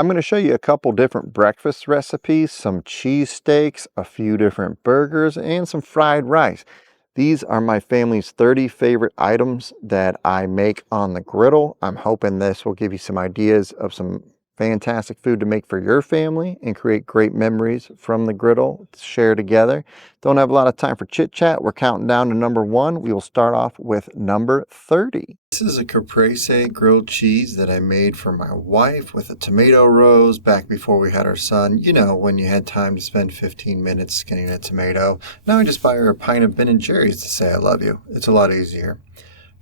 I'm going to show you a couple different breakfast recipes, some cheese steaks, a few different burgers, and some fried rice. These are my family's 30 favorite items that I make on the griddle. I'm hoping this will give you some ideas of some fantastic food to make for your family and create great memories from the griddle to share together. Don't have a lot of time for chit chat. We're counting down to number one. We will start off with number 30. This is a caprese grilled cheese that I made for my wife with a tomato rose back before we had our son. You know, when you had time to spend 15 minutes skinning a tomato. Now I just buy her a pint of Ben & Jerry's to say I love you. It's a lot easier.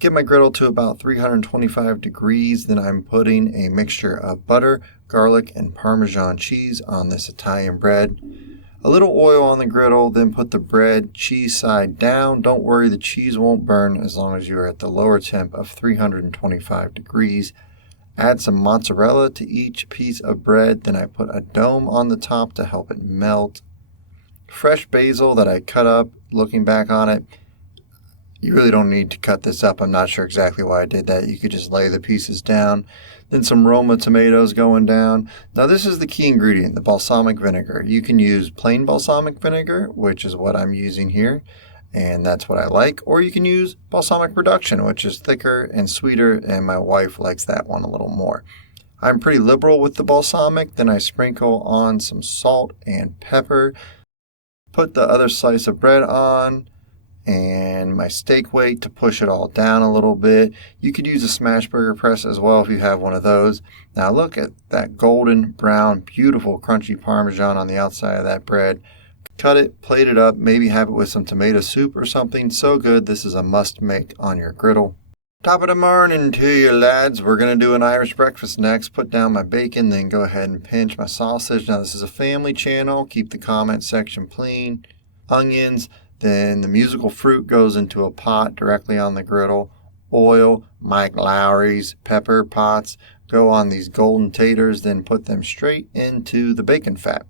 Get my griddle to about 325 degrees, then I'm putting a mixture of butter, garlic, and Parmesan cheese on this Italian bread. A little oil on the griddle, then put the bread cheese side down. Don't worry, the cheese won't burn as long as you are at the lower temp of 325 degrees. Add some mozzarella to each piece of bread, then I put a dome on the top to help it melt. Fresh basil that I cut up, looking back on it. You really don't need to cut this up. I'm not sure exactly why I did that. You could just lay the pieces down. Then some Roma tomatoes going down. Now this is the key ingredient, the balsamic vinegar. You can use plain balsamic vinegar, which is what I'm using here, and that's what I like. Or you can use balsamic reduction, which is thicker and sweeter, and my wife likes that one a little more. I'm pretty liberal with the balsamic. Then I sprinkle on some salt and pepper. Put the other slice of bread on, and my steak weight to push it all down a little bit. You could use a smash burger press as well if you have one of those. Now look at that golden brown, beautiful crunchy Parmesan on the outside of that bread. Cut it, plate it up, maybe have it with some tomato soup or something. So good, this is a must make on your griddle. Top of the morning to you lads. We're going to do an Irish breakfast next. Put down my bacon, then go ahead and pinch my sausage. Now this is a family channel. Keep the comment section clean. Onions. Then the musical fruit goes into a pot directly on the griddle. Oil, Mike Lowry's, pepper pots go on these golden taters, then put them straight into the bacon fat.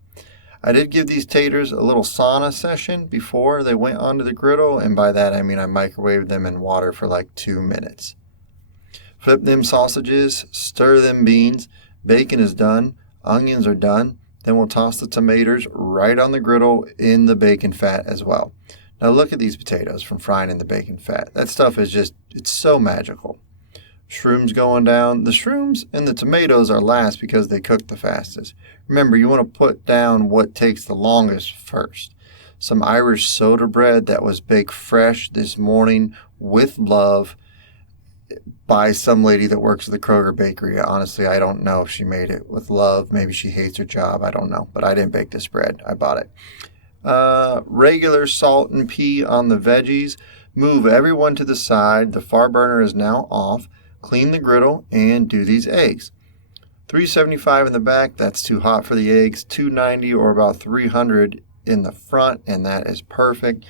I did give these taters a little sauna session before they went onto the griddle, and by that I mean I microwaved them in water for like 2 minutes. Flip them sausages, stir them beans. Bacon is done, onions are done. Then we'll toss the tomatoes right on the griddle in the bacon fat as well. Now look at these potatoes from frying in the bacon fat. That stuff is just, it's so magical. Shrooms going down. The shrooms and the tomatoes are last because they cook the fastest. Remember, you want to put down what takes the longest first. Some Irish soda bread that was baked fresh this morning with love by some lady that works at the Kroger bakery. Honestly, I don't know if she made it with love. Maybe she hates her job. I don't know. But I didn't bake this bread. I bought it. Regular salt and pea on the veggies. Move everyone to the side. The far burner is now off. Clean the griddle and do these eggs. 375 in the back. That's too hot for the eggs. 290 or about 300 in the front, and that is perfect.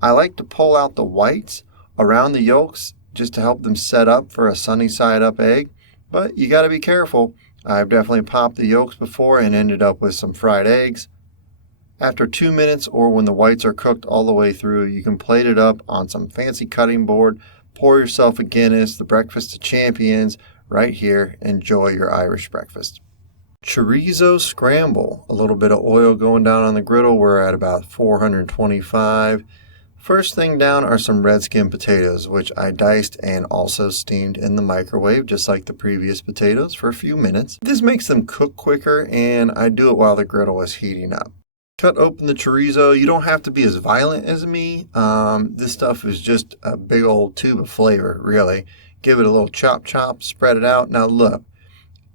I like to pull out the whites around the yolks just to help them set up for a sunny side up egg, but you got to be careful. I've definitely popped the yolks before and ended up with some fried eggs. After 2 minutes, or when the whites are cooked all the way through, you can plate it up on some fancy cutting board, pour yourself a Guinness, the breakfast of champions, right here. Enjoy your Irish breakfast. Chiso Scramble. A little bit of oil going down on the griddle. We're at about 425. First thing down are some red skin potatoes, which I diced and also steamed in the microwave, just like the previous potatoes, for a few minutes. This makes them cook quicker, and I do it while the griddle is heating up. Cut open the chorizo. You don't have to be as violent as me. This stuff is just a big old tube of flavor, really. Give it a little chop, spread it out. Now look,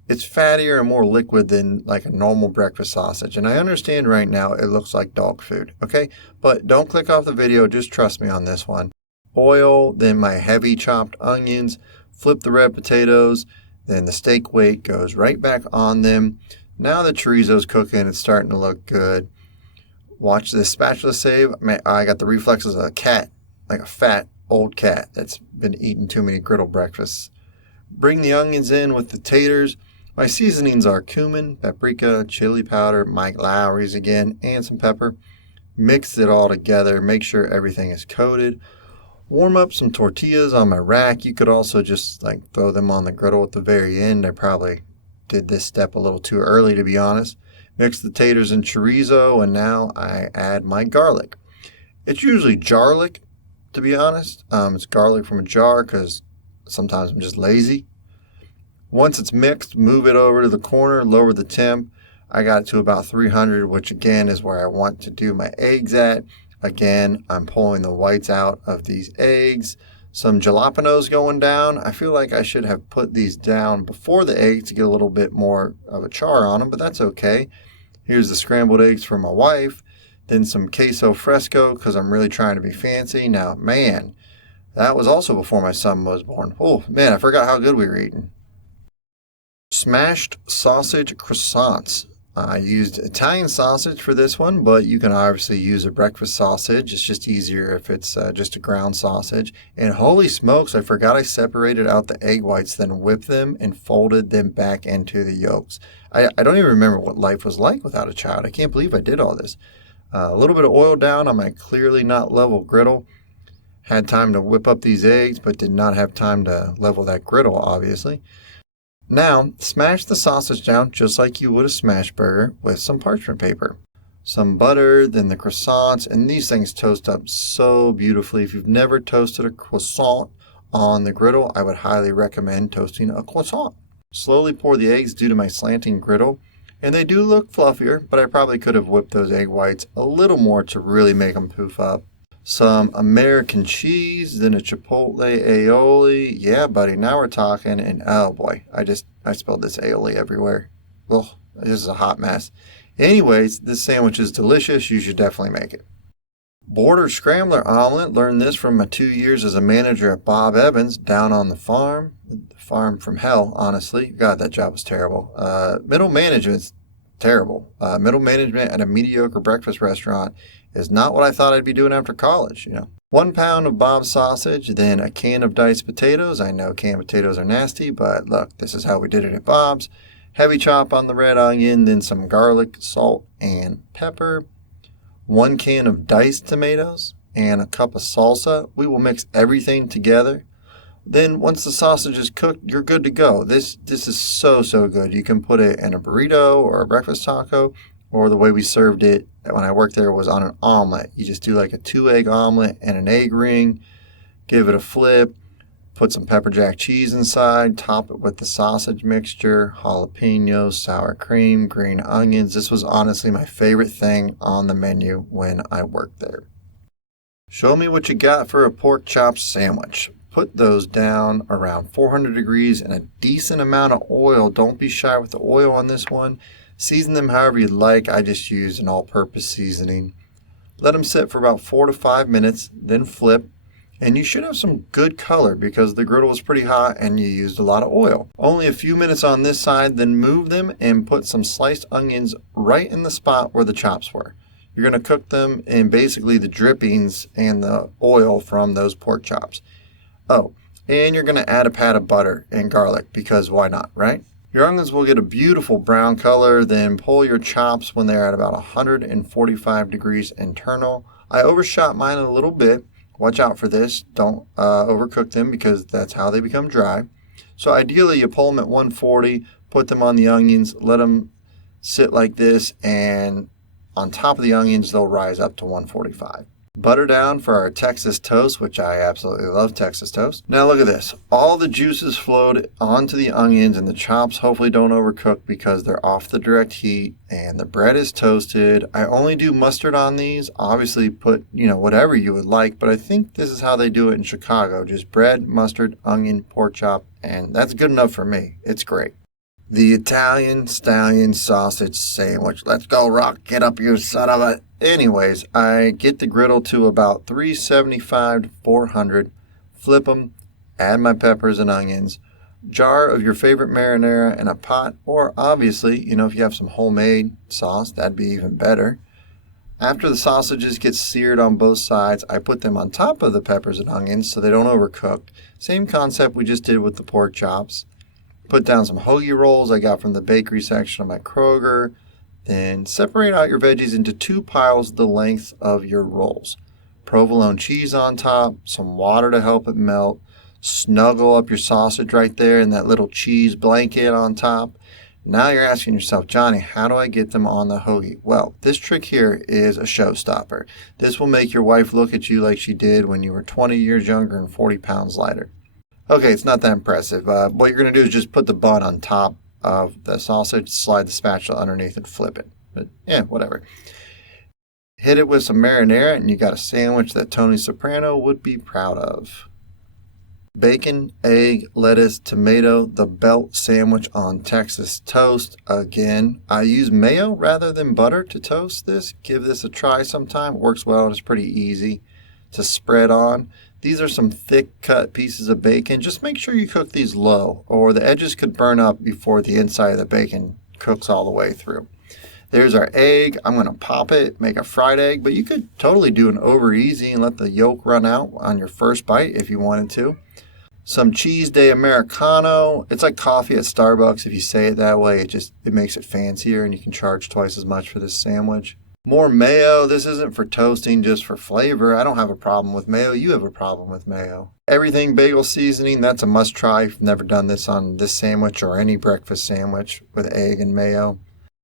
it's fattier and more liquid than like a normal breakfast sausage. And I understand right now it looks like dog food, okay? But don't click off the video, just trust me on this one. Oil, then my heavy chopped onions, flip the red potatoes, then the steak weight goes right back on them. Now the chorizo's cooking, it's starting to look good. Watch this spatula save. I got the reflexes of a cat, like a fat old cat that's been eating too many griddle breakfasts. Bring the onions in with the taters. My seasonings are cumin, paprika, chili powder, Mike Lowry's again, and some pepper. Mix it all together. Make sure everything is coated. Warm up some tortillas on my rack. You could also just like throw them on the griddle at the very end. I probably did this step a little too early, to be honest. Mix the taters and chorizo, and now I add my garlic. It's usually jarlic, to be honest. It's garlic from a jar because sometimes I'm just lazy. Once it's mixed, move it over to the corner, lower the temp. I got it to about 300, which again is where I want to do my eggs at. Again, I'm pulling the whites out of these eggs. Some jalapenos going down. I feel like I should have put these down before the eggs to get a little bit more of a char on them, but that's okay. Here's the scrambled eggs for my wife. Then some queso fresco because I'm really trying to be fancy. Now, man, that was also before my son was born. Oh, man, I forgot how good we were eating. Smashed sausage croissants. I used Italian sausage for this one, but you can obviously use a breakfast sausage. It's just easier if it's just a ground sausage. And holy smokes, I forgot I separated out the egg whites, then whipped them and folded them back into the yolks. I don't even remember what life was like without a child. I can't believe I did all this. A little bit of oil down on my clearly not level griddle. Had time to whip up these eggs, but did not have time to level that griddle, obviously. Now, smash the sausage down just like you would a smash burger with some parchment paper. Some butter, then the croissants, and these things toast up so beautifully. If you've never toasted a croissant on the griddle, I would highly recommend toasting a croissant. Slowly pour the eggs due to my slanting griddle, and they do look fluffier, but I probably could have whipped those egg whites a little more to really make them poof up. Some American cheese, then a chipotle aioli. Yeah, buddy, now we're talking. And oh boy, I spilled this aioli everywhere. Oh, this is a hot mess. Anyways, this sandwich is delicious. You should definitely make it. Border Scrambler omelet. Learned this from my 2 years as a manager at Bob Evans down on the farm. The farm from hell, honestly. God, that job was terrible. Middle management's terrible. Middle management at a mediocre breakfast restaurant is not what I thought I'd be doing after college, 1 pound of Bob's sausage, then a can of diced potatoes. I know canned potatoes are nasty, but look, this is how we did it at Bob's. Heavy chop on the red onion, then some garlic, salt, and pepper. 1 can of diced tomatoes and a cup of salsa. We will mix everything together. Then once the sausage is cooked, you're good to go. This is so good. You can put it in a burrito or a breakfast taco, or the way we served it when I worked there was on an omelet. You just do like a 2-egg omelet and an egg ring, give it a flip, put some pepper jack cheese inside, top it with the sausage mixture, jalapenos, sour cream, green onions. This was honestly my favorite thing on the menu when I worked there. Show me what you got for a pork chop sandwich. Put those down around 400 degrees and a decent amount of oil. Don't be shy with the oil on this one. Season them however you'd like. I just used an all-purpose seasoning. Let them sit for about 4 to 5 minutes, then flip. And you should have some good color because the griddle was pretty hot and you used a lot of oil. Only a few minutes on this side, then move them and put some sliced onions right in the spot where the chops were. You're going to cook them in basically the drippings and the oil from those pork chops. Oh, and you're going to add a pat of butter and garlic because why not, right? Your onions will get a beautiful brown color, then pull your chops when they're at about 145 degrees internal. I overshot mine a little bit. Watch out for this. Don't overcook them because that's how they become dry. So ideally you pull them at 140, put them on the onions, let them sit like this, and on top of the onions they'll rise up to 145. Butter down for our Texas toast, which I absolutely love Texas toast. Now look at this. All the juices flowed onto the onions, and the chops hopefully don't overcook because they're off the direct heat, and the bread is toasted. I only do mustard on these. Obviously put, whatever you would like, but I think this is how they do it in Chicago. Just bread, mustard, onion, pork chop, and that's good enough for me. It's great. The Italian Stallion sausage sandwich. Let's go, Rock. Get up, you son of a... Anyways, I get the griddle to about 375 to 400. Flip them. Add my peppers and onions. Jar of your favorite marinara in a pot. Or obviously, if you have some homemade sauce, that'd be even better. After the sausages get seared on both sides, I put them on top of the peppers and onions so they don't overcook. Same concept we just did with the pork chops. Put down some hoagie rolls I got from the bakery section of my Kroger. Then separate out your veggies into 2 piles the length of your rolls. Provolone cheese on top, some water to help it melt. Snuggle up your sausage right there in that little cheese blanket on top. Now you're asking yourself, Johnny, how do I get them on the hoagie? Well, this trick here is a showstopper. This will make your wife look at you like she did when you were 20 years younger and 40 pounds lighter. Okay, it's not that impressive. What you're going to do is just put the bun on top of the sausage, slide the spatula underneath and flip it. But yeah, whatever. Hit it with some marinara and you got a sandwich that Tony Soprano would be proud of. Bacon, egg, lettuce, tomato, the belt sandwich on Texas toast. Again, I use mayo rather than butter to toast this. Give this a try sometime. It works well. It's pretty easy to spread on. These are some thick cut pieces of bacon. Just make sure you cook these low or the edges could burn up before the inside of the bacon cooks all the way through. There's our egg. I'm going to pop it, make a fried egg, but you could totally do an over easy and let the yolk run out on your first bite if you wanted to. Some cheese de Americano. It's like coffee at Starbucks. If you say it that way, it makes it fancier and you can charge twice as much for this sandwich. More mayo. This isn't for toasting, just for flavor. I don't have a problem with mayo. You have a problem with mayo. Everything bagel seasoning. That's a must try. If you've never done this on this sandwich or any breakfast sandwich with egg and mayo.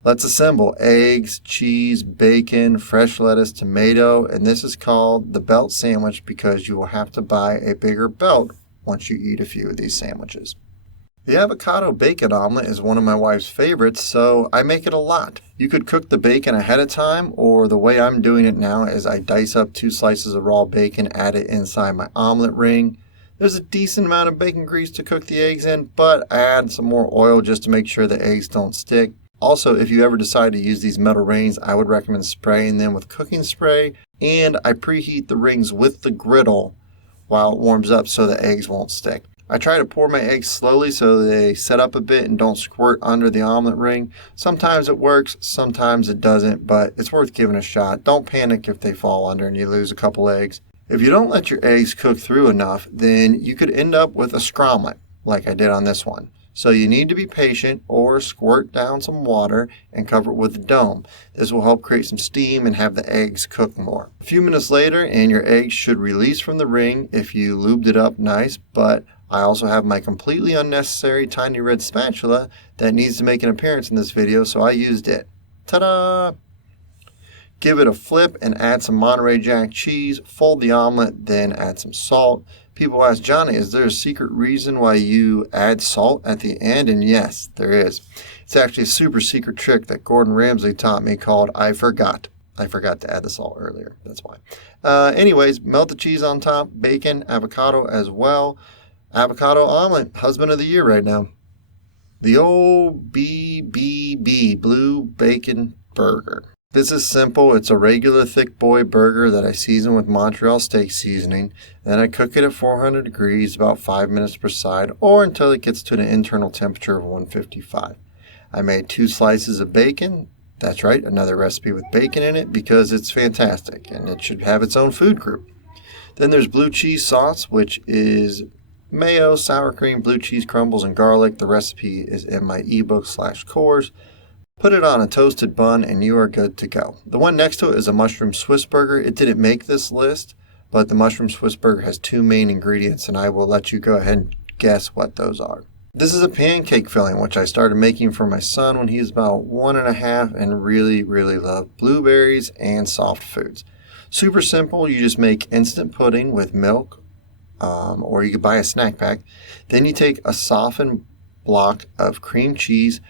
Let's assemble eggs, cheese, bacon, fresh lettuce, tomato, and this is called the belt sandwich because you will have to buy a bigger belt once you eat a few of these sandwiches. The avocado bacon omelet is one of my wife's favorites, so I make it a lot. You could cook the bacon ahead of time, or the way I'm doing it now is I dice up 2 slices of raw bacon, add it inside my omelet ring. There's a decent amount of bacon grease to cook the eggs in, but I add some more oil just to make sure the eggs don't stick. Also, if you ever decide to use these metal rings, I would recommend spraying them with cooking spray, and I preheat the rings with the griddle while it warms up so the eggs won't stick. I try to pour my eggs slowly so they set up a bit and don't squirt under the omelet ring. Sometimes it works, sometimes it doesn't, but it's worth giving a shot. Don't panic if they fall under and you lose a couple eggs. If you don't let your eggs cook through enough, then you could end up with a scrambler like I did on this one. So you need to be patient or squirt down some water and cover it with a dome. This will help create some steam and have the eggs cook more. A few minutes later and your eggs should release from the ring if you lubed it up nice, but I also have my completely unnecessary tiny red spatula that needs to make an appearance in this video, so I used it. Ta-da! Give it a flip and add some Monterey Jack cheese, fold the omelet, then add some salt. People ask, Johnny, is there a secret reason why you add salt at the end? And yes, there is. It's actually a super secret trick that Gordon Ramsay taught me called I forgot. I forgot to add the salt earlier. That's why. Anyways, melt the cheese on top, bacon, avocado as well. Avocado omelet, husband of the year right now. The old BBB, Blue Bacon Burger. This is simple. It's a regular thick boy burger that I season with Montreal steak seasoning. Then I cook it at 400 degrees, about 5 minutes per side, or until it gets to an internal temperature of 155. I made 2 slices of bacon. That's right, another recipe with bacon in it because it's fantastic and it should have its own food group. Then there's blue cheese sauce, which is mayo, sour cream, blue cheese crumbles, and garlic. The recipe is in my ebook/course. Put it on a toasted bun and you are good to go. The one next to it is a mushroom Swiss burger. It didn't make this list, but the mushroom Swiss burger has 2 main ingredients and I will let you go ahead and guess what those are. This is a pancake filling, which I started making for my son when he was about 1.5 and really loved blueberries and soft foods. Super simple. You just make instant pudding with milk, or you could buy a snack pack. Then you take a softened block of cream cheese,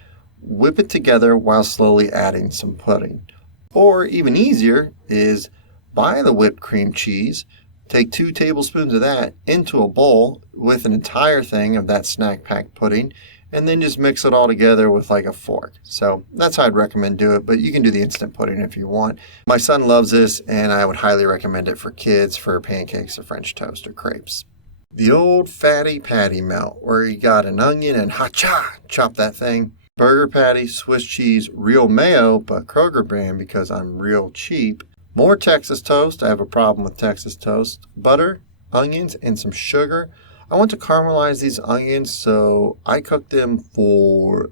whip it together while slowly adding some pudding. Or even easier is buy the whipped cream cheese, take 2 tablespoons of that into a bowl with an entire thing of that snack pack pudding, and then just mix it all together with like a fork. So that's how I'd recommend do it, but you can do the instant pudding if you want. My son loves this, and I would highly recommend it for kids for pancakes or French toast or crepes. The old fatty patty melt, where you got an onion and ha-cha, chop that thing. Burger patty, Swiss cheese, real mayo, but Kroger brand because I'm real cheap. More Texas toast. I have a problem with Texas toast. Butter, onions, and some sugar. I want to caramelize these onions, so I cook them for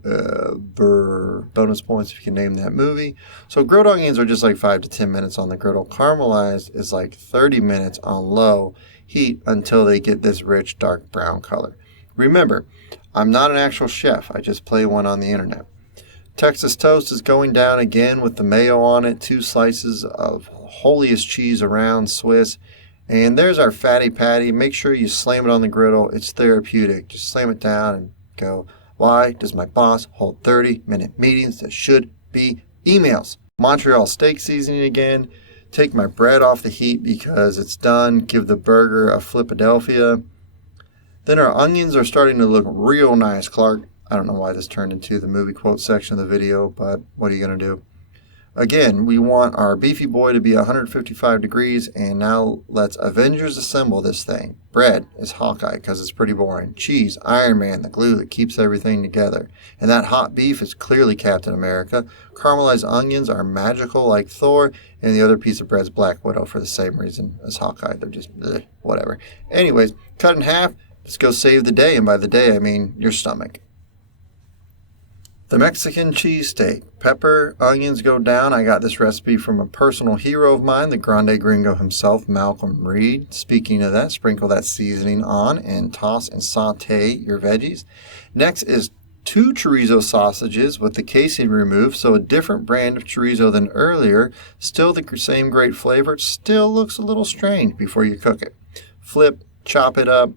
bonus points if you can name that movie. So grilled onions are just like 5 to 10 minutes on the griddle. Caramelized is like 30 minutes on low heat until they get this rich dark brown color. Remember, I'm not an actual chef. I just play one on the internet. Texas toast is going down again with the mayo on it, 2 slices of holiest cheese around, Swiss. And there's our fatty patty. Make sure you slam it on the griddle. It's therapeutic. Just slam it down and go, why does my boss hold 30-minute meetings that should be emails? Montreal steak seasoning again. Take my bread off the heat because it's done. Give the burger a Philadelphia. Then our onions are starting to look real nice, Clark. I don't know why this turned into the movie quote section of the video, but what are you going to do? Again, we want our beefy boy to be 155 degrees, and now let's Avengers assemble this thing. Bread is Hawkeye because it's pretty boring. Cheese, Iron Man, the glue that keeps everything together. And that hot beef is clearly Captain America. Caramelized onions are magical like Thor, and the other piece of bread is Black Widow for the same reason as Hawkeye. They're just bleh, whatever. Anyways, cut in half. Let's go save the day, and by the day I mean your stomach. The Mexican cheesesteak. Pepper, onions go down. I got this recipe from a personal hero of mine, the Grande Gringo himself, Malcolm Reed. Speaking of that, sprinkle that seasoning on and toss and saute your veggies. Next is 2 chorizo sausages with the casing removed, so a different brand of chorizo than earlier. Still the same great flavor. It still looks a little strange before you cook it. Flip, chop it up.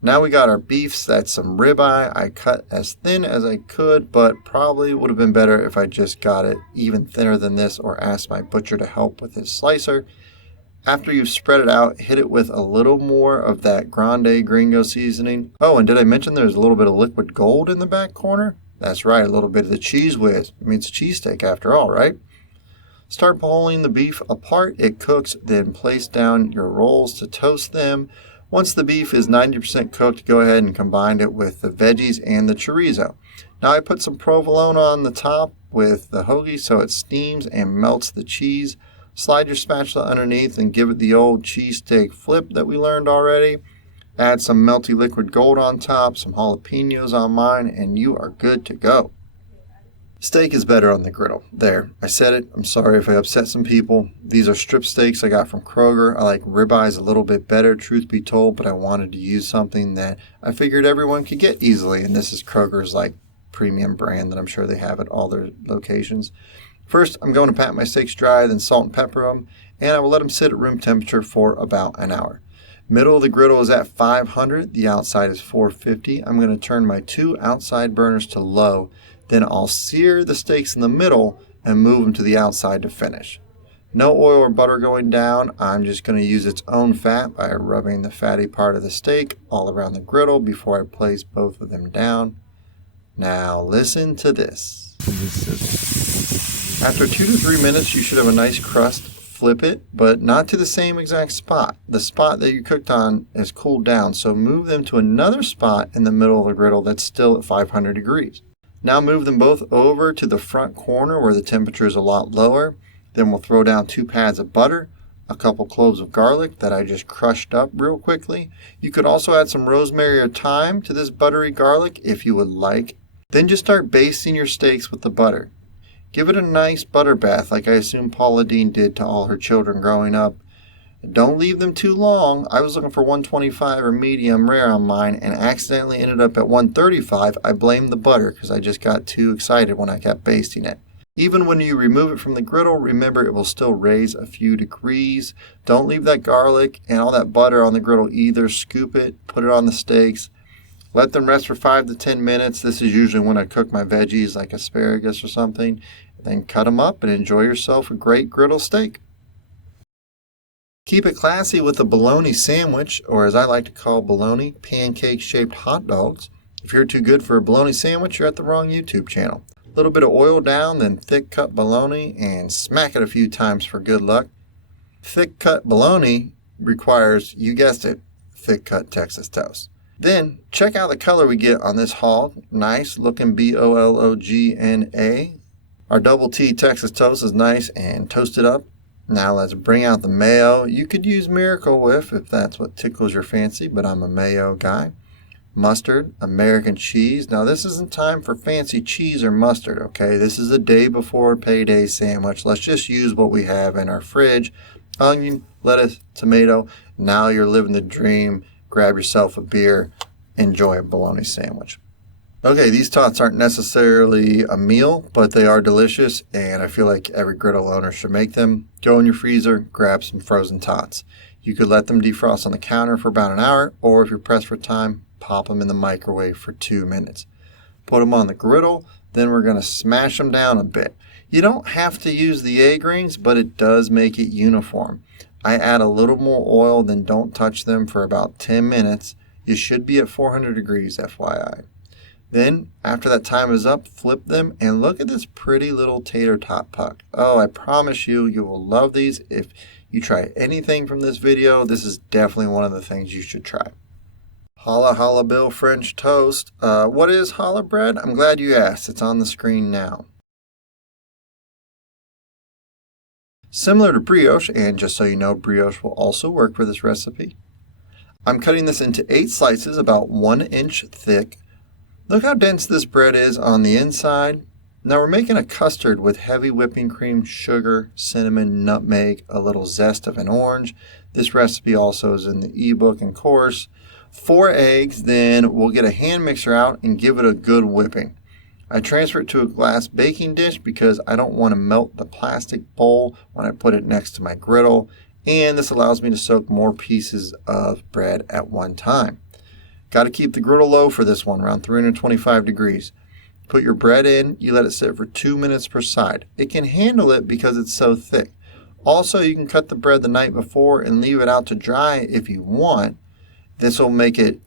Now we got our beefs. That's some ribeye. I cut as thin as I could, but probably would have been better if I just got it even thinner than this or asked my butcher to help with his slicer. After you've spread it out, hit it with a little more of that Grande Gringo seasoning. Oh, and did I mention there's a little bit of liquid gold in the back corner? That's right, a little bit of the cheese whiz. I mean, it's a cheesesteak after all, right? Start pulling the beef apart. It cooks, then place down your rolls to toast them. Once the beef is 90% cooked, go ahead and combine it with the veggies and the chorizo. Now I put some provolone on the top with the hoagie so it steams and melts the cheese. Slide your spatula underneath and give it the old cheesesteak flip that we learned already. Add some melty liquid gold on top, some jalapenos on mine, and you are good to go. Steak is better on the griddle. There, I said it. I'm sorry if I upset some people. These are strip steaks I got from Kroger. I like ribeyes a little bit better, truth be told, but I wanted to use something that I figured everyone could get easily, and this is Kroger's like premium brand that I'm sure they have at all their locations. First, I'm going to pat my steaks dry, then salt and pepper them, and I will let them sit at room temperature for about an hour. Middle of the griddle is at 500. The outside is 450. I'm going to turn my 2 outside burners to low. Then I'll sear the steaks in the middle and move them to the outside to finish. No oil or butter going down. I'm just going to use its own fat by rubbing the fatty part of the steak all around the griddle before I place both of them down. Now listen to this. After 2 to 3 minutes, you should have a nice crust. Flip it, but not to the same exact spot. The spot that you cooked on is cooled down, so move them to another spot in the middle of the griddle that's still at 500 degrees. Now move them both over to the front corner where the temperature is a lot lower. Then we'll throw down 2 pads of butter, a couple cloves of garlic that I just crushed up real quickly. You could also add some rosemary or thyme to this buttery garlic if you would like. Then just start basting your steaks with the butter. Give it a nice butter bath like I assume Paula Deen did to all her children growing up. Don't leave them too long. I was looking for 125 or medium rare on mine and accidentally ended up at 135. I blame the butter because I just got too excited when I kept basting it. Even when you remove it from the griddle, remember it will still raise a few degrees. Don't leave that garlic and all that butter on the griddle either. Scoop it, put it on the steaks. Let them rest for 5 to 10 minutes. This is usually when I cook my veggies like asparagus or something. Then cut them up and enjoy yourself a great griddle steak. Keep it classy with a Baloney Sandwich, or as I like to call bologna, pancake-shaped hot dogs. If you're too good for a bologna sandwich, you're at the wrong YouTube channel. A little bit of oil down, then thick-cut bologna, and smack it a few times for good luck. Thick-cut bologna requires, you guessed it, thick-cut Texas toast. Then, check out the color we get on this hog. Nice looking BOLOGNA. Our double T Texas toast is nice and toasted up. Now let's bring out the mayo. You could use Miracle Whip if that's what tickles your fancy, but I'm a mayo guy. Mustard, American cheese. Now this isn't time for fancy cheese or mustard, okay? This is a day before payday sandwich. Let's just use what we have in our fridge. Onion, lettuce, tomato. Now you're living the dream. Grab yourself a beer. Enjoy a bologna sandwich. Okay, these tots aren't necessarily a meal, but they are delicious, and I feel like every griddle owner should make them. Go in your freezer, grab some frozen tots. You could let them defrost on the counter for about an hour, or if you're pressed for time, pop them in the microwave for 2 minutes. Put them on the griddle, then we're going to smash them down a bit. You don't have to use the egg rings, but it does make it uniform. I add a little more oil, then don't touch them for about 10 minutes. You should be at 400 degrees, FYI. Then, after that time is up, flip them and look at this pretty little tater tot puck. Oh, I promise you, you will love these. If you try anything from this video, this is definitely one of the things you should try. Holla Holla Bill French toast. What is challah bread? I'm glad you asked. It's on the screen now. Similar to brioche, and just so you know, brioche will also work for this recipe. I'm cutting this into 8 slices about 1 inch thick. Look how dense this bread is on the inside. Now we're making a custard with heavy whipping cream, sugar, cinnamon, nutmeg, a little zest of an orange. This recipe also is in the ebook and course. 4 eggs, then we'll get a hand mixer out and give it a good whipping. I transfer it to a glass baking dish because I don't want to melt the plastic bowl when I put it next to my griddle, and this allows me to soak more pieces of bread at one time. Got to keep the griddle low for this one, around 325 degrees. Put your bread in, you let it sit for 2 minutes per side. It can handle it because it's so thick. Also, you can cut the bread the night before and leave it out to dry if you want. This will make it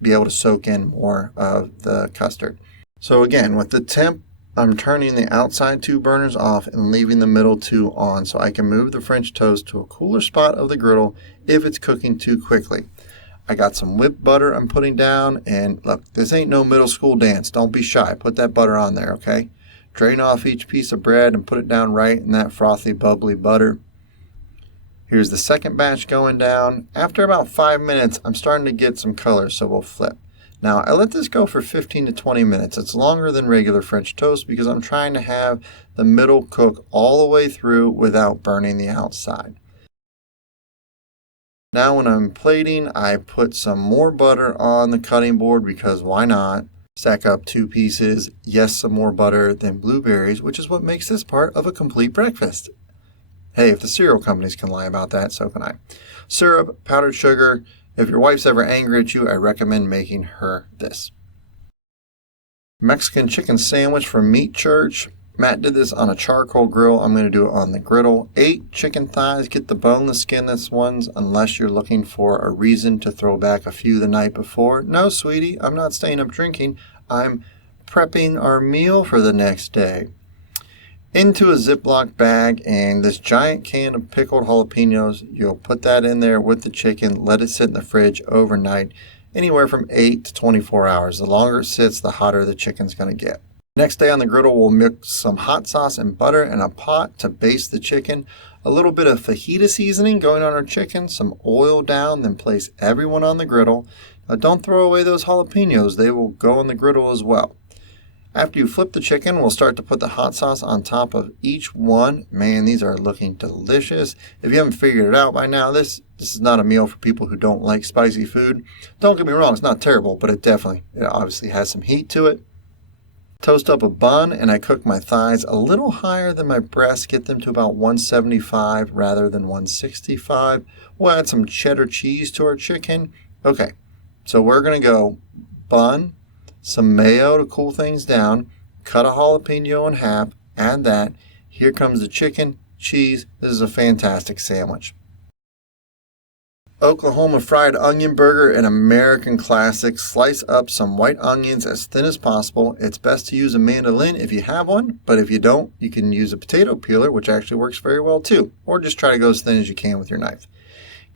be able to soak in more of the custard. So again, with the temp, I'm turning the outside 2 burners off and leaving the middle 2 on so I can move the French toast to a cooler spot of the griddle if it's cooking too quickly. I got some whipped butter I'm putting down, and look, this ain't no middle school dance. Don't be shy. Put that butter on there, okay? Drain off each piece of bread and put it down right in that frothy, bubbly butter. Here's the second batch going down. After about 5 minutes, I'm starting to get some color, so we'll flip. Now, I let this go for 15 to 20 minutes. It's longer than regular French toast because I'm trying to have the middle cook all the way through without burning the outside. Now when I'm plating, I put some more butter on the cutting board because why not? Stack up 2 pieces, yes, some more butter, then blueberries, which is what makes this part of a complete breakfast. Hey, if the cereal companies can lie about that, so can I. Syrup, powdered sugar. If your wife's ever angry at you, I recommend making her this. Mexican chicken sandwich from Meat Church. Matt did this on a charcoal grill. I'm going to do it on the griddle. 8 chicken thighs. Get the boneless, skinless ones unless you're looking for a reason to throw back a few the night before. No, sweetie, I'm not staying up drinking. I'm prepping our meal for the next day. Into a Ziploc bag and this giant can of pickled jalapenos. You'll put that in there with the chicken. Let it sit in the fridge overnight, anywhere from 8 to 24 hours. The longer it sits, the hotter the chicken's going to get. Next day on the griddle, we'll mix some hot sauce and butter in a pot to baste the chicken. A little bit of fajita seasoning going on our chicken, some oil down, then place everyone on the griddle. Now don't throw away those jalapenos, they will go on the griddle as well. After you flip the chicken, we'll start to put the hot sauce on top of each one. Man, these are looking delicious. If you haven't figured it out by now, this is not a meal for people who don't like spicy food. Don't get me wrong, it's not terrible, but it obviously has some heat to it. Toast up a bun, and I cook my thighs a little higher than my breasts, get them to about 175 rather than 165. We'll add some cheddar cheese to our chicken. Okay, so we're going to go bun, some mayo to cool things down, cut a jalapeno in half, add that. Here comes the chicken, cheese. This is a fantastic sandwich. Oklahoma fried onion burger, an American classic. Slice up some white onions as thin as possible. It's best to use a mandolin if you have one, but if you don't, you can use a potato peeler, which actually works very well too, or just try to go as thin as you can with your knife.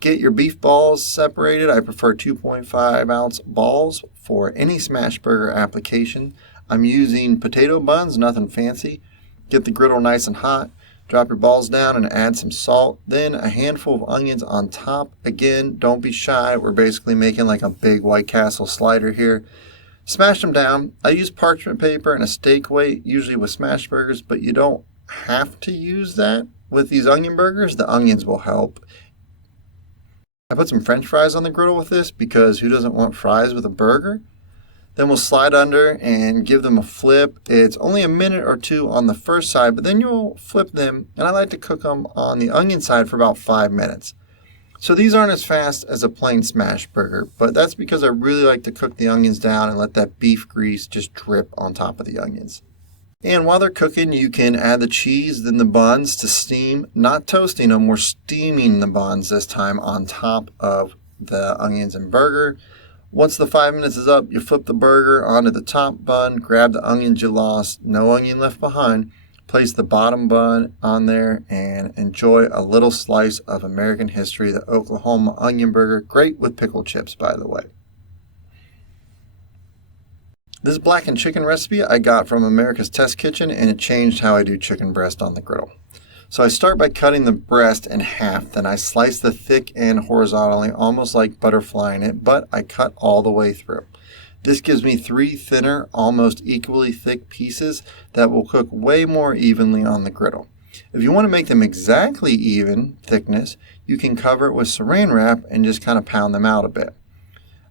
Get your beef balls separated. I prefer 2.5 ounce balls for any smash burger application. I'm using potato buns, nothing fancy. Get the griddle nice and hot. Drop your balls down and add some salt, then a handful of onions on top. Again, don't be shy. We're basically making like a big White Castle slider here. Smash them down. I use parchment paper and a steak weight, usually with smash burgers, but you don't have to use that with these onion burgers. The onions will help. I put some French fries on the griddle with this because who doesn't want fries with a burger? Then we'll slide under and give them a flip. It's only a minute or two on the first side, but then you'll flip them, and I like to cook them on the onion side for about 5 minutes. So these aren't as fast as a plain smash burger, but that's because I really like to cook the onions down and let that beef grease just drip on top of the onions. And while they're cooking, you can add the cheese, then the buns to steam, not toasting them, we're steaming the buns this time on top of the onions and burger. Once the 5 minutes is up, you flip the burger onto the top bun, grab the onions you lost, no onion left behind, place the bottom bun on there, and enjoy a little slice of American history, the Oklahoma onion burger, great with pickle chips, by the way. This blackened chicken recipe I got from America's Test Kitchen, and it changed how I do chicken breast on the griddle. So I start by cutting the breast in half, then I slice the thick end horizontally, almost like butterflying it, but I cut all the way through. This gives me 3 thinner, almost equally thick pieces that will cook way more evenly on the griddle. If you want to make them exactly even thickness, you can cover it with saran wrap and just kind of pound them out a bit.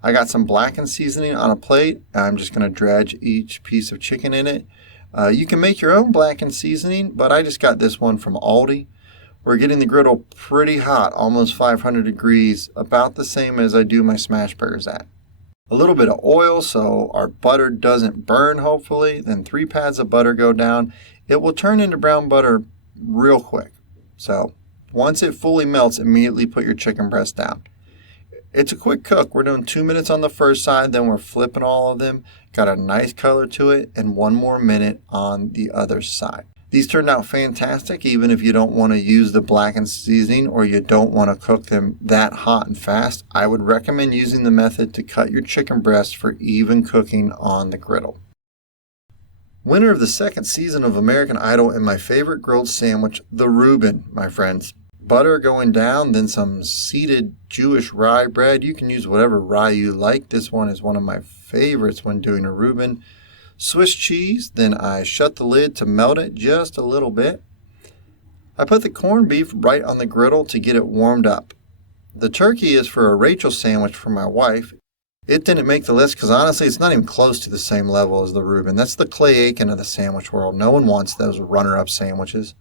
I got some blackened seasoning on a plate. I'm just going to dredge each piece of chicken in it. You can make your own blackened seasoning, but I just got this one from Aldi. We're getting the griddle pretty hot, almost 500 degrees, about the same as I do my smash burgers at. A little bit of oil so our butter doesn't burn, hopefully. Then 3 pads of butter go down. It will turn into brown butter real quick. So once it fully melts, immediately put your chicken breast down. It's a quick cook. We're doing 2 minutes on the first side, then we're flipping all of them. Got a nice color to it, and 1 more minute on the other side. These turned out fantastic, even if you don't want to use the blackened seasoning or you don't want to cook them that hot and fast. I would recommend using the method to cut your chicken breast for even cooking on the griddle. Winner of the 2nd season of American Idol and my favorite grilled sandwich, the Reuben, my friends. Butter going down, then some seeded Jewish rye bread. You can use whatever rye you like. This one is one of my favorites when doing a Reuben. Swiss cheese, then I shut the lid to melt it just a little bit. I put the corned beef right on the griddle to get it warmed up. The turkey is for a Rachel sandwich for my wife. It didn't make the list because honestly it's not even close to the same level as the Reuben. That's the Clay Aiken of the sandwich world. No one wants those runner-up sandwiches.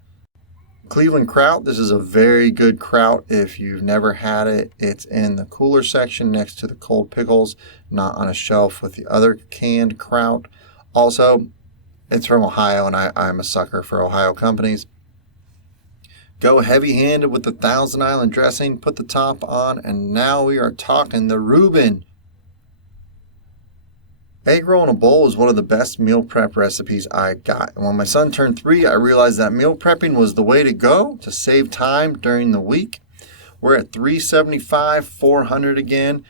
Cleveland kraut. This is a very good kraut if you've never had it. It's in the cooler section next to the cold pickles, not on a shelf with the other canned kraut. Also, it's from Ohio, and I'm a sucker for Ohio companies. Go heavy-handed with the Thousand Island dressing, put the top on, and now we are talking the Reuben. Egg roll in a bowl is one of the best meal prep recipes I got. And when my son turned 3, I realized that meal prepping was the way to go to save time during the week. We're at $375, $400 again.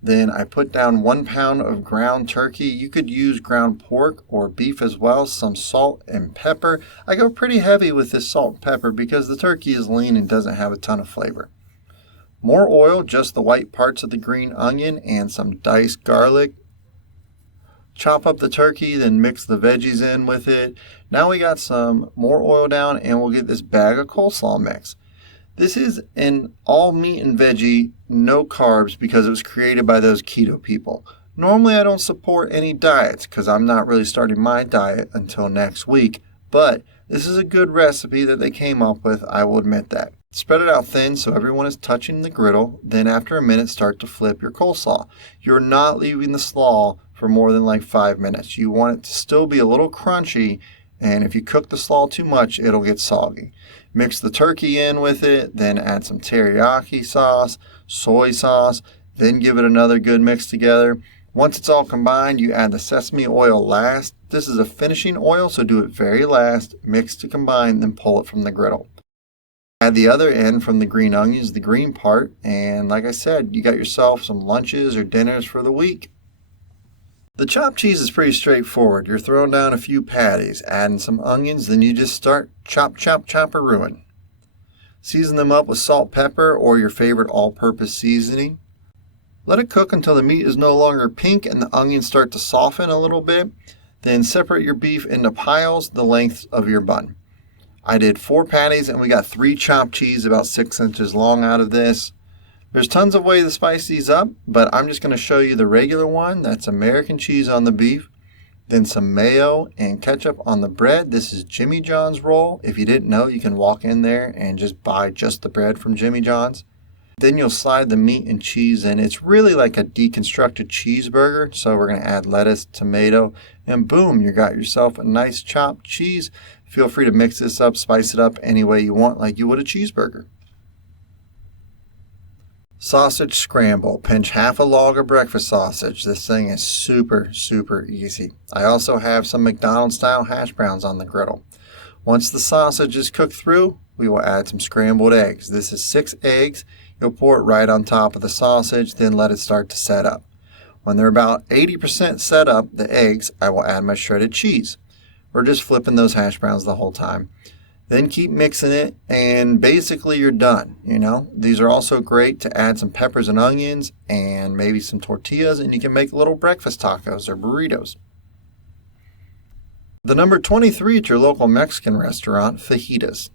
Then I put down 1 pound of ground turkey. You could use ground pork or beef as well, some salt and pepper. I go pretty heavy with this salt and pepper because the turkey is lean and doesn't have a ton of flavor. More oil, just the white parts of the green onion and some diced garlic. Chop up the turkey, then mix the veggies in with it. Now we got some more oil down and we'll get this bag of coleslaw mix. This is an all meat and veggie, no carbs because it was created by those keto people. Normally I don't support any diets because I'm not really starting my diet until next week, but this is a good recipe that they came up with, I will admit that. Spread it out thin so everyone is touching the griddle, then after a minute start to flip your coleslaw. You're not leaving the slaw for more than like 5 minutes. You want it to still be a little crunchy, and if you cook the slaw too much, it'll get soggy. Mix the turkey in with it, then add some teriyaki sauce, soy sauce, then give it another good mix together. Once it's all combined, you add the sesame oil last. This is a finishing oil, so do it very last. Mix to combine, then pull it from the griddle. Add the other end from the green onions, the green part, and like I said, you got yourself some lunches or dinners for the week. The chopped cheese is pretty straightforward. You're throwing down a few patties, adding some onions, then you just start chop, chop, chop, or ruin. Season them up with salt, pepper, or your favorite all-purpose seasoning. Let it cook until the meat is no longer pink and the onions start to soften a little bit. Then separate your beef into piles the length of your bun. I did 4 patties and we got 3 chopped cheese about 6 inches long out of this. There's tons of ways to spice these up, but I'm just going to show you the regular one. That's American cheese on the beef. Then some mayo and ketchup on the bread. This is Jimmy John's roll. If you didn't know, you can walk in there and just buy just the bread from Jimmy John's. Then you'll slide the meat and cheese in. It's really like a deconstructed cheeseburger. So we're going to add lettuce, tomato, and boom, you got yourself a nice chopped cheese. Feel free to mix this up, spice it up any way you want, like you would a cheeseburger. Sausage scramble. Pinch half a log of breakfast sausage. This thing is super, super easy. I also have some McDonald's style hash browns on the griddle. Once the sausage is cooked through, we will add some scrambled eggs. This is 6 eggs. You'll pour it right on top of the sausage, then let it start to set up. When they're about 80% set up, the eggs, I will add my shredded cheese. We're just flipping those hash browns the whole time. Then keep mixing it, and basically you're done. These are also great to add some peppers and onions and maybe some tortillas, and you can make little breakfast tacos or burritos. The number 23 at your local Mexican restaurant, fajitas.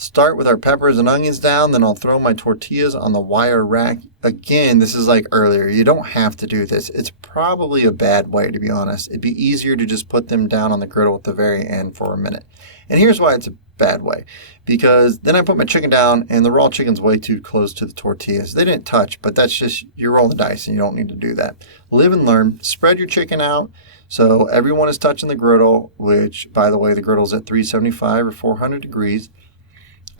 Start with our peppers and onions down, then I'll throw my tortillas on the wire rack. Again, this is like earlier. You don't have to do this. It's probably a bad way, to be honest. It'd be easier to just put them down on the griddle at the very end for a minute. And here's why it's a bad way. Because then I put my chicken down and the raw chicken's way too close to the tortillas. They didn't touch, but that's just, you roll the dice and you don't need to do that. Live and learn. Spread your chicken out so everyone is touching the griddle, which, by the way, the griddle's at 375 or 400 degrees.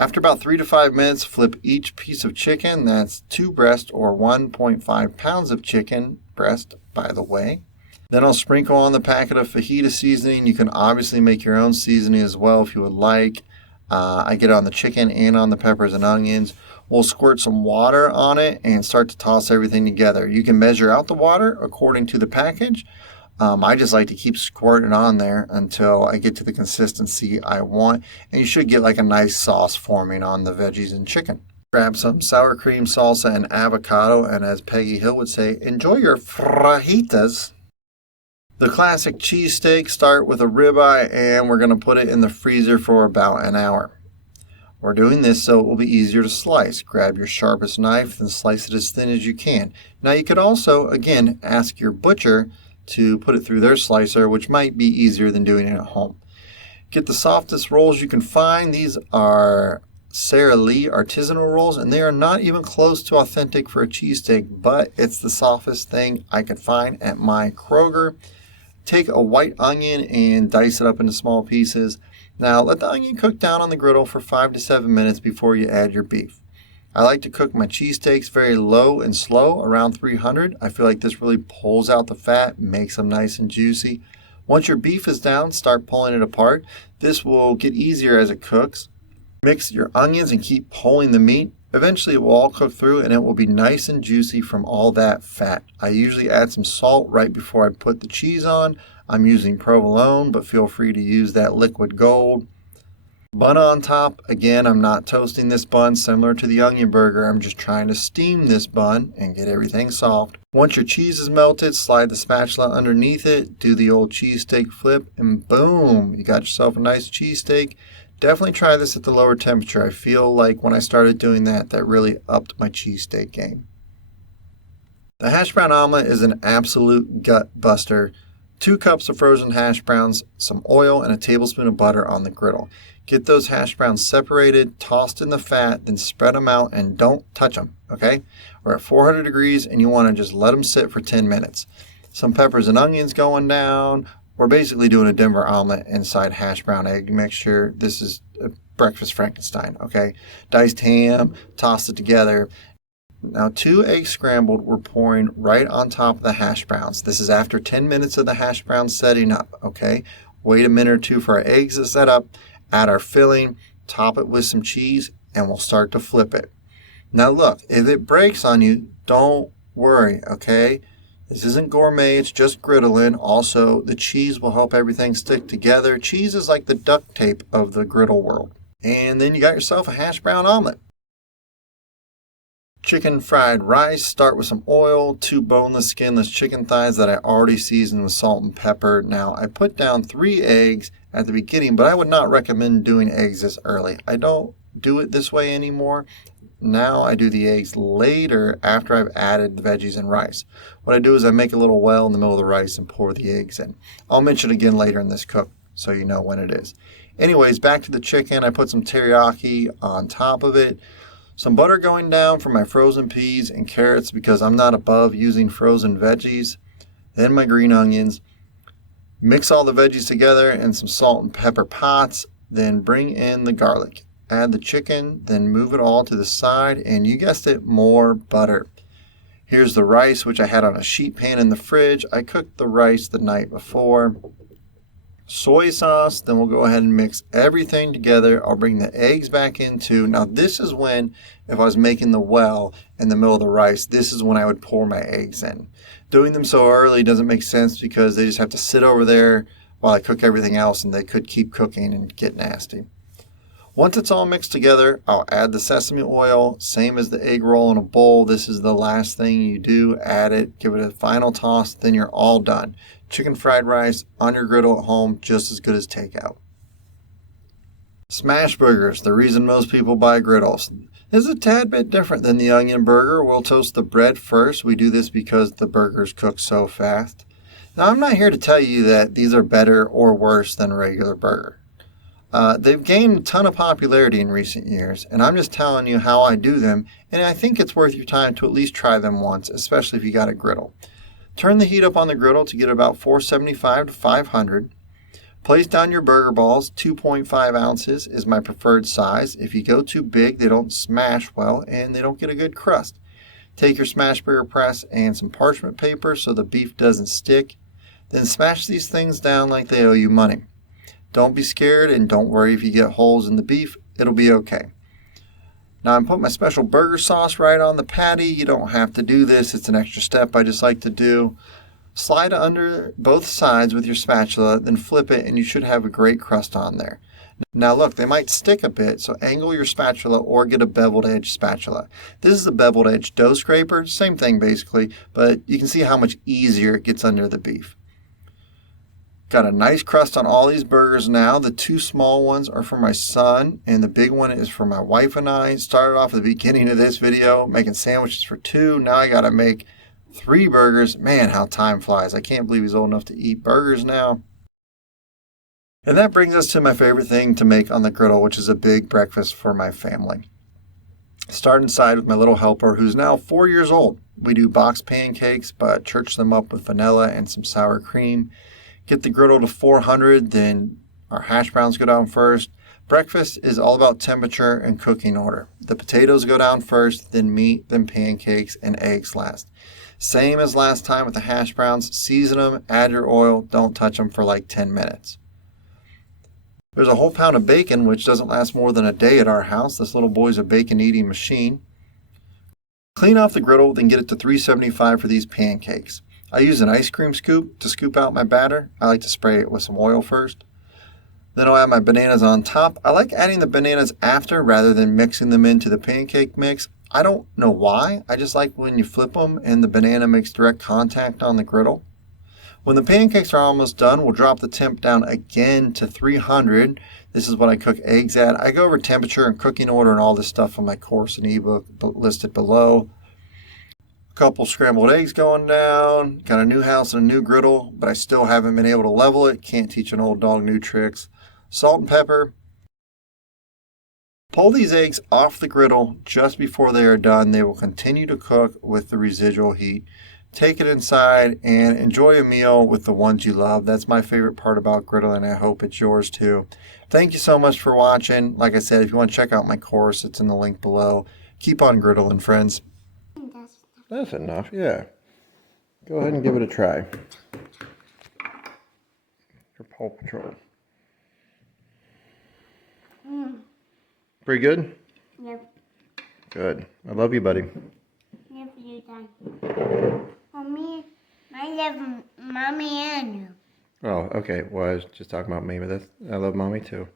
After about 3 to 5 minutes, flip each piece of chicken. That's 2 breast or 1.5 pounds of chicken breast, by the way. Then I'll sprinkle on the packet of fajita seasoning. You can obviously make your own seasoning as well if you would like. I get it on the chicken and on the peppers and onions. We'll squirt some water on it and start to toss everything together. You can measure out the water according to the package. I just like to keep squirting on there until I get to the consistency I want. And you should get like a nice sauce forming on the veggies and chicken. Grab some sour cream salsa and avocado, and as Peggy Hill would say, enjoy your fajitas. The classic cheesesteak, start with a ribeye, and we're going to put it in the freezer for about an hour. We're doing this so it will be easier to slice. Grab your sharpest knife and slice it as thin as you can. Now you could also, again, ask your butcher to put it through their slicer, which might be easier than doing it at home. Get the softest rolls you can find. These are Sara Lee artisanal rolls, and they are not even close to authentic for a cheesesteak, but it's the softest thing I could find at my Kroger. Take a white onion and dice it up into small pieces. Now let the onion cook down on the griddle for 5 to 7 minutes before you add your beef. I like to cook my cheesesteaks very low and slow, around 300. I feel like this really pulls out the fat, makes them nice and juicy. Once your beef is down, start pulling it apart. This will get easier as it cooks. Mix your onions and keep pulling the meat. Eventually it will all cook through and it will be nice and juicy from all that fat. I usually add some salt right before I put the cheese on. I'm using provolone, but feel free to use that liquid gold. Bun on top. Again, I'm not toasting this bun similar to the onion burger. I'm just trying to steam this bun and get everything soft. Once your cheese is melted, slide the spatula underneath it, do the old cheesesteak flip, and boom, you got yourself a nice cheesesteak. Definitely try this at the lower temperature. I feel like when I started doing that, that really upped my cheesesteak game. The hash brown omelet is an absolute gut buster. 2 cups of frozen hash browns, some oil, and a tablespoon of butter on the griddle. Get those hash browns separated, tossed in the fat, then spread them out and don't touch them, okay? We're at 400 degrees and you want to just let them sit for 10 minutes. Some peppers and onions going down. We're basically doing a Denver omelet inside hash brown egg mixture. This is a breakfast Frankenstein, okay? Diced ham, tossed it together. Now 2 eggs scrambled we're pouring right on top of the hash browns. This is after 10 minutes of the hash browns setting up, okay? Wait a minute or two for our eggs to set up. Add our filling, top it with some cheese, and we'll start to flip it. Now look, if it breaks on you, don't worry, okay? This isn't gourmet, it's just griddling. Also, the cheese will help everything stick together. Cheese is like the duct tape of the griddle world. And then you got yourself a hash brown omelet. Chicken fried rice. Start with some oil, 2 boneless, skinless chicken thighs that I already seasoned with salt and pepper. Now, I put down 3 eggs at the beginning, but I would not recommend doing eggs this early. I don't do it this way anymore. Now I do the eggs later after I've added the veggies and rice. What I do is I make a little well in the middle of the rice and pour the eggs in. I'll mention it again later in this cook so you know when it is. Anyways, back to the chicken. I put some teriyaki on top of it. Some butter going down for my frozen peas and carrots because I'm not above using frozen veggies. Then my green onions. Mix all the veggies together in some salt and pepper pots. Then bring in the garlic. Add the chicken, then move it all to the side, and you guessed it, more butter. Here's the rice, which I had on a sheet pan in the fridge. I cooked the rice the night before. Soy sauce, then we'll go ahead and mix everything together. I'll bring the eggs back into. Now this is when, if I was making the well in the middle of the rice, this is when I would pour my eggs in. Doing them so early doesn't make sense because they just have to sit over there while I cook everything else, and they could keep cooking and get nasty. Once it's all mixed together, I'll add the sesame oil, same as the egg roll in a bowl. This is the last thing you do. Add it, give it a final toss, then you're all done. Chicken fried rice on your griddle at home, just as good as takeout. Smash burgers, the reason most people buy griddles. This is a tad bit different than the onion burger. We'll toast the bread first. We do this because the burgers cook so fast. Now, I'm not here to tell you that these are better or worse than a regular burger. They've gained a ton of popularity in recent years, and I'm just telling you how I do them, and I think it's worth your time to at least try them once, especially if you got a griddle. Turn the heat up on the griddle to get about 475 to 500. Place down your burger balls. 2.5 ounces is my preferred size. If you go too big, they don't smash well, and they don't get a good crust. Take your smash burger press and some parchment paper so the beef doesn't stick. Then smash these things down like they owe you money. Don't be scared, and don't worry if you get holes in the beef. It'll be okay. Now I'm putting my special burger sauce right on the patty. You don't have to do this. It's an extra step I just like to do. Slide it under both sides with your spatula, then flip it, and you should have a great crust on there. Now look, they might stick a bit, so angle your spatula or get a beveled edge spatula. This is a beveled edge dough scraper, same thing basically, but you can see how much easier it gets under the beef. Got a nice crust on all these burgers now. The two small ones are for my son, and the big one is for my wife and I. Started off at the beginning of this video making sandwiches for two. Now I got to make 3 burgers. Man, how time flies. I can't believe he's old enough to eat burgers now. And that brings us to my favorite thing to make on the griddle, which is a big breakfast for my family. Start inside with my little helper, who's now 4 years old. We do boxed pancakes, but church them up with vanilla and some sour cream. Get the griddle to 400, then our hash browns go down first. Breakfast is all about temperature and cooking order. The potatoes go down first, then meat, then pancakes, and eggs last. Same as last time with the hash browns. Season them, add your oil, don't touch them for like 10 minutes. There's a whole pound of bacon, which doesn't last more than a day at our house. This little boy's a bacon eating machine. Clean off the griddle, then get it to 375 for these pancakes. I use an ice cream scoop to scoop out my batter. I like to spray it with some oil first. Then I'll add my bananas on top. I like adding the bananas after rather than mixing them into the pancake mix. I don't know why. I just like when you flip them and the banana makes direct contact on the griddle. When the pancakes are almost done, we'll drop the temp down again to 300. This is what I cook eggs at. I go over temperature and cooking order and all this stuff on my course and ebook listed below. Couple scrambled eggs going down. Got a new house and a new griddle, but I still haven't been able to level it. Can't teach an old dog new tricks. Salt and pepper. Pull these eggs off the griddle just before they are done. They will continue to cook with the residual heat. Take it inside and enjoy a meal with the ones you love. That's my favorite part about griddling. I hope it's yours too. Thank you so much for watching. Like I said, if you want to check out my course, it's in the link below. Keep on griddling, friends. That's enough, yeah. Go ahead and give it a try. Your Paw Patrol. Pretty good? Yep. Good. I love you, buddy. Yep, you're done. Mommy, I love Mommy and you. Oh, okay. Well, I was just talking about me, but I love Mommy too.